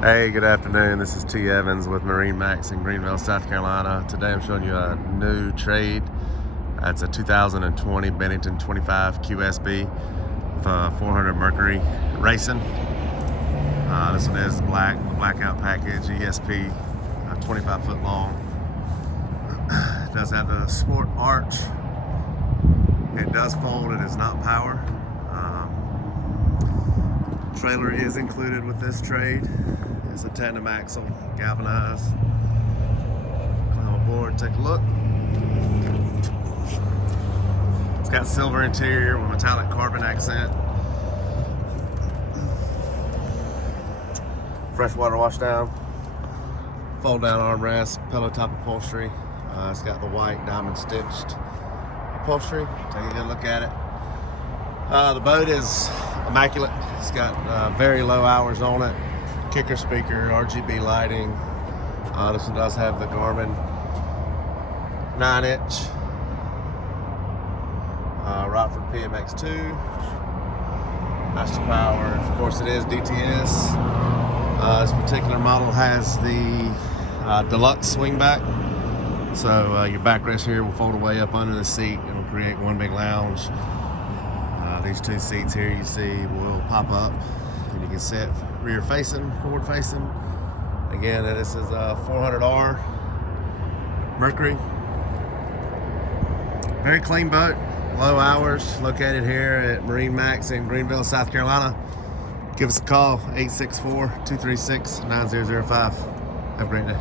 Hey, good afternoon. This is T. Evans with MarineMax in Greenville, South Carolina. Today I'm showing you a new trade. It's a 2020 Bennington 25 QSB with a 400 Mercury racing. This one is blackout package, ESP, 25 foot long. It does have the sport arch. It does fold. It is not power. Trailer is included with this trade. It's a tandem axle, galvanized. Climb aboard, take a look. It's got silver interior with metallic carbon accent. Freshwater wash down. Fold down armrest, pillow top upholstery. It's got the white diamond stitched upholstery. Take a good look at it. The boat is immaculate. It's got very low hours on it. Kicker speaker, RGB lighting. This one does have the Garmin 9-inch Rockford PMX2. Master power. Of course, it is DTS. This particular model has the deluxe swing back. So your backrest here will fold away up under the seat. It'll create one big lounge. These two seats here you see will pop up and you can sit rear facing, forward facing. Again, this is a 400R Mercury. Very clean boat, low hours, located here at MarineMax in Greenville, South Carolina. Give us a call, 864-236-9005. Have a great day.